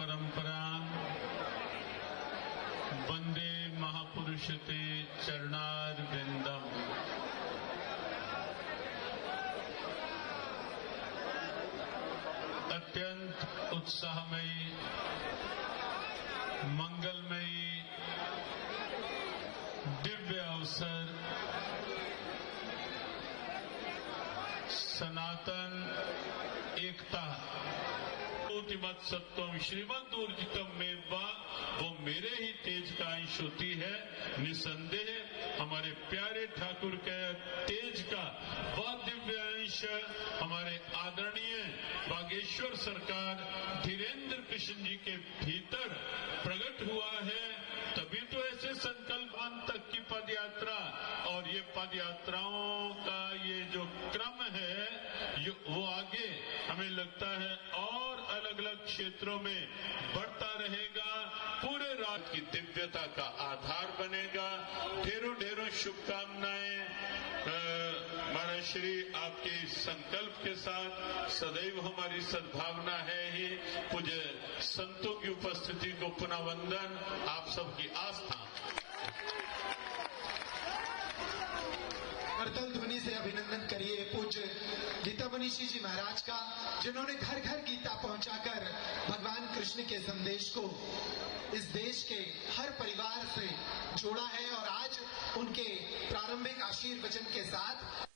परंपरा वंदे महापुरुषते चरणारविंदम। अत्यंत उत्साहमयी, मंगलमयी, दिव्य अवसर सनातन एकता मत सत्वम श्रीमद ऊर्जितम मेवा, वो मेरे ही तेज का अंश होती है। निसंदेह हमारे प्यारे ठाकुर के तेज का वह दिव्य अंश हमारे आदरणीय बागेश्वर सरकार धीरेन्द्र कृष्ण जी के भीतर प्रकट हुआ है। तभी तो ऐसे संकल्प तक की पद यात्रा और ये पद यात्राओं का ये जो क्रम है वो आगे हमें लगता है और अलग अलग क्षेत्रों में बढ़ता रहेगा, पूरे राज्य की दिव्यता का आधार बनेगा। ढेरों ढेरों शुभकामनाएं महाराज श्री आपके संकल्प के साथ। सदैव हमारी सद्भावना है ही। पूज्य संतों की उपस्थिति को पुनः वंदन, आप सबकी आस्था। करतल ध्वनि से अभिनंदन करिए पूज्य गीता मनीषी जी महाराज का, जिन्होंने घर घर गीता पहुंचाकर भगवान कृष्ण के संदेश को इस देश के हर परिवार से जोड़ा है। और आज उनके प्रारंभिक आशीर्वचन के साथ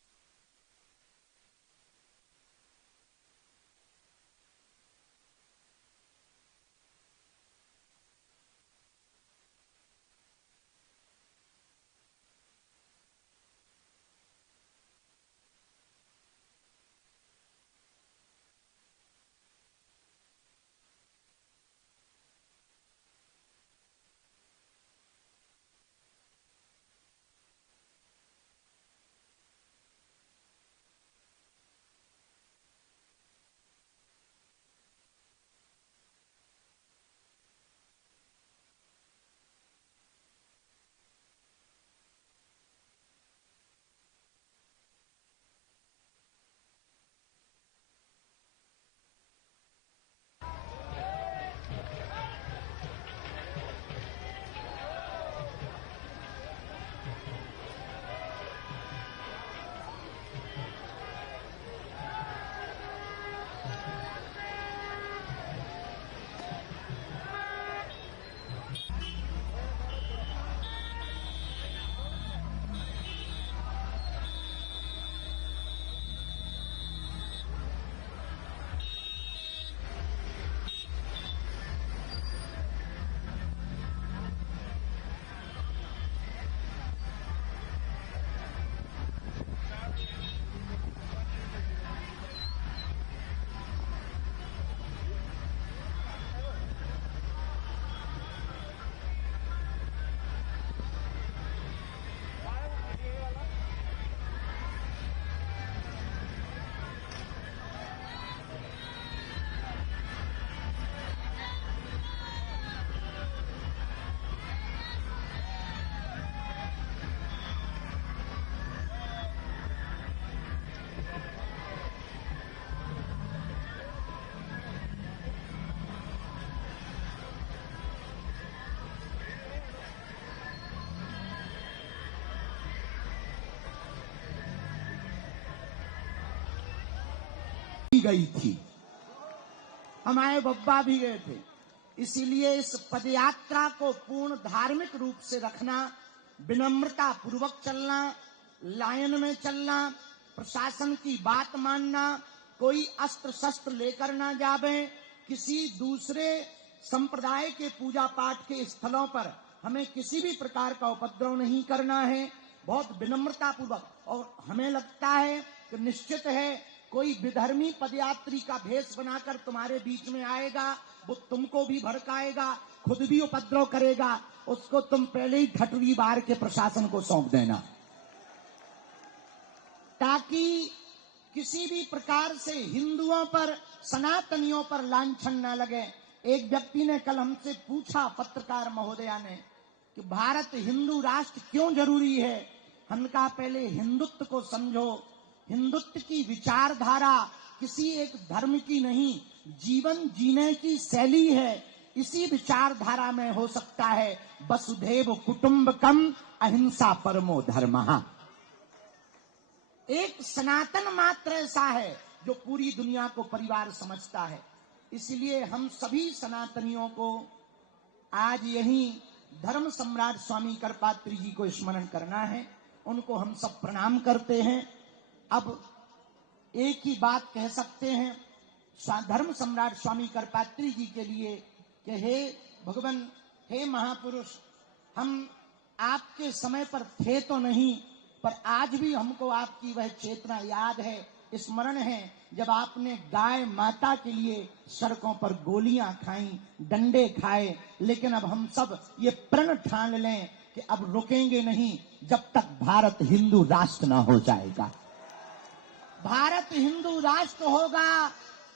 गई थी, हमारे बब्बा भी गए थे। इसीलिए इस पदयात्रा को पूर्ण धार्मिक रूप से रखना, विनम्रता पूर्वक चलना, लाइन में चलना, प्रशासन की बात मानना, कोई अस्त्र शस्त्र लेकर ना जावे, किसी दूसरे संप्रदाय के पूजा पाठ के स्थलों पर हमें किसी भी प्रकार का उपद्रव नहीं करना है, बहुत विनम्रता पूर्वक। और हमें लगता है कि निश्चित है कोई विधर्मी पदयात्री का भेष बनाकर तुम्हारे बीच में आएगा, वो तुमको भी भड़काएगा, खुद भी उपद्रव करेगा, उसको तुम पहले ही ठटवी बार के प्रशासन को सौंप देना, ताकि किसी भी प्रकार से हिंदुओं पर, सनातनियों पर लांछन न लगे। एक व्यक्ति ने कल हमसे पूछा, पत्रकार महोदया ने, कि भारत हिंदू राष्ट्र क्यों जरूरी है। हमने कहा पहले हिंदुत्व को समझो। हिंदुत्व की विचारधारा किसी एक धर्म की नहीं, जीवन जीने की शैली है। इसी विचारधारा में हो सकता है वसुधैव कुटुंबकम अहिंसा परमो धर्मः। एक सनातन मात्र ऐसा है जो पूरी दुनिया को परिवार समझता है। इसलिए हम सभी सनातनियों को आज यही धर्म सम्राट स्वामी करपात्री जी को स्मरण करना है। उनको हम सब प्रणाम करते हैं। अब एक ही बात कह सकते हैं धर्म सम्राट स्वामी करपात्री जी के लिए कि हे भगवान, हे महापुरुष, हम आपके समय पर थे तो नहीं, पर आज भी हमको आपकी वह चेतना याद है, स्मरण है, जब आपने गाय माता के लिए सड़कों पर गोलियां खाई, डंडे खाए। लेकिन अब हम सब ये प्रण ठान लें कि अब रुकेंगे नहीं जब तक भारत हिंदू राष्ट्र ना हो जाएगा। भारत हिंदू राष्ट्र होगा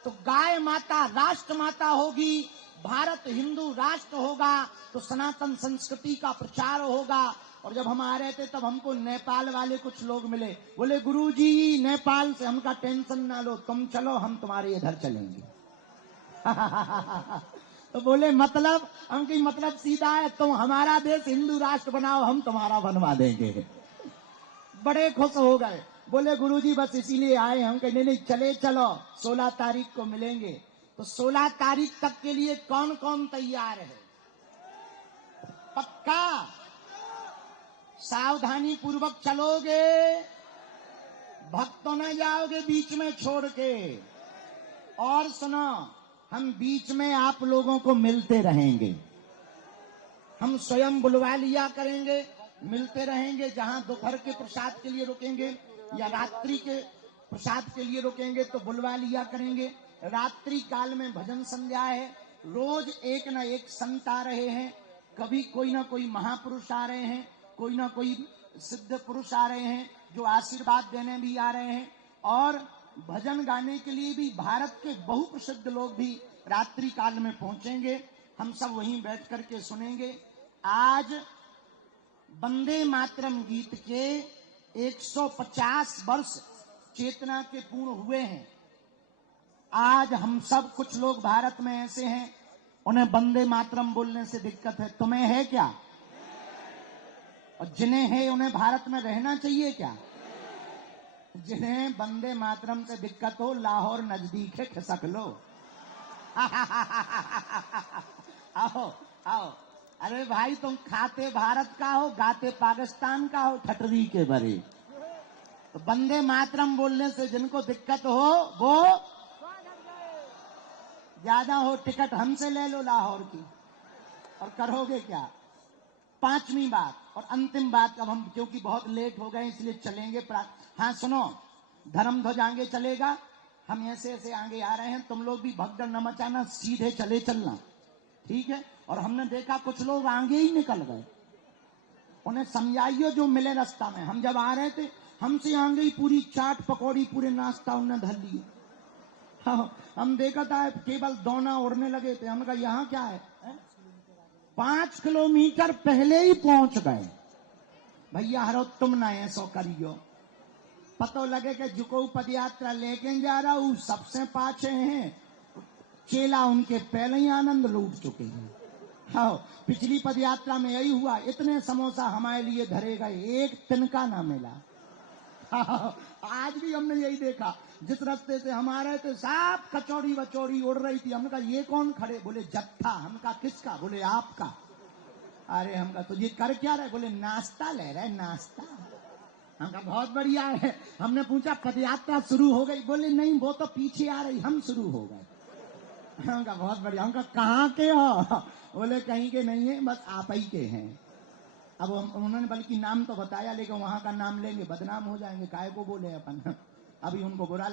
तो गाय माता राष्ट्र माता होगी। भारत हिंदू राष्ट्र होगा तो सनातन संस्कृति का प्रचार होगा। और जब हम आ रहे थे तब हमको नेपाल वाले कुछ लोग मिले, बोले गुरुजी नेपाल से हमका टेंशन ना लो, तुम चलो हम तुम्हारे इधर चलेंगे। तो बोले मतलब, हमकी मतलब सीधा है, तुम हमारा देश हिंदू राष्ट्र बनाओ, हम तुम्हारा बनवा देंगे। बड़े खुश हो गए, बोले गुरुजी बस इसीलिए आए। हम कहे नहीं चले चलो, 16 तारीख को मिलेंगे। तो 16 तारीख तक के लिए कौन कौन तैयार है? पक्का सावधानी पूर्वक चलोगे, भक्त तो न जाओगे बीच में छोड़ के। और सुनो, हम बीच में आप लोगों को मिलते रहेंगे, हम स्वयं बुलवा लिया करेंगे, मिलते रहेंगे। जहां दोपहर के प्रसाद के लिए रुकेंगे या रात्रि के प्रसाद के लिए रुकेंगे तो बुलवा लिया करेंगे। रात्रि काल में भजन संध्या है, रोज एक न एक संत आ रहे हैं, कभी कोई ना कोई महापुरुष आ रहे हैं, कोई ना कोई सिद्ध पुरुष आ रहे हैं जो आशीर्वाद देने भी आ रहे हैं। और भजन गाने के लिए भी भारत के बहुप्रसिद्ध लोग भी रात्रि काल में पहुंचेंगे। हम सब वहीं बैठ करके सुनेंगे। आज वंदे मातरम गीत के 150 वर्ष चेतना के पूर्ण हुए हैं। आज हम सब, कुछ लोग भारत में ऐसे हैं उन्हें वंदे मातरम बोलने से दिक्कत है। तुम्हें है क्या? और जिन्हें है उन्हें भारत में रहना चाहिए क्या? जिन्हें वंदे मातरम से दिक्कत हो, लाहौर नजदीक है, खिसक लो। आओ आओ। अरे भाई, तुम खाते भारत का हो, गाते पाकिस्तान का हो, ठटरी के भरे। तो वंदे मातरम बोलने से जिनको दिक्कत हो वो ज्यादा हो, टिकट हमसे ले लो लाहौर की। और करोगे क्या? 5वीं बात और अंतिम बात, अब हम क्योंकि बहुत लेट हो गए इसलिए चलेंगे। हाँ सुनो, धर्म ध्वज आगे चलेगा, हम ऐसे ऐसे आगे आ रहे हैं, तुम लोग भी भगदड़ न मचाना, सीधे चले चलना, ठीक है? और हमने देखा कुछ लोग आगे ही निकल गए, उन्हें समझाइयो जो मिले रास्ता में। हम जब आ रहे थे हमसे आगे ही पूरी चाट पकौड़ी पूरे नाश्ता उन्हें धर लिए। हम देखा था केवल दोना उड़ने लगे थे। हम कहा यहाँ क्या है? 5 किलोमीटर पहले ही पहुंच गए। भैया हरो तुम ना ऐसो करियो, पतो लगे कि जुको पद यात्रा लेके जा रहा हूं, सबसे पाछे हैं, चेला उनके पहले ही आनंद लूट चुके हैं। हाँ, पिछली पद यात्रा में यही हुआ, इतने समोसा हमारे लिए धरे गए, एक तिनका ना मिला। हाँ, आज भी हमने यही देखा, जिस रास्ते से हमारे थे साफ कचौड़ी वचौड़ी उड़ रही थी। हमने कहा ये कौन खड़े? बोले जत्था। हम कहा किसका? बोले आपका। अरे हम कहा तो ये कर क्या रहे? बोले नाश्ता ले रहे, नाश्ता। हम कहा बहुत बढ़िया है। हमने पूछा पदयात्रा शुरू हो गई? बोले नहीं, वो तो पीछे आ रही, हम शुरू हो गए। हम कहा बहुत बढ़िया। हम कहा कहाँ के हो? बोले कहीं के नहीं है, बस आप ही के हैं। अब उन्होंने बल्कि नाम तो बताया, लेकिन वहां का नाम लेंगे बदनाम हो जाएंगे, काहे को बोले अपन। अभी उनको बुरा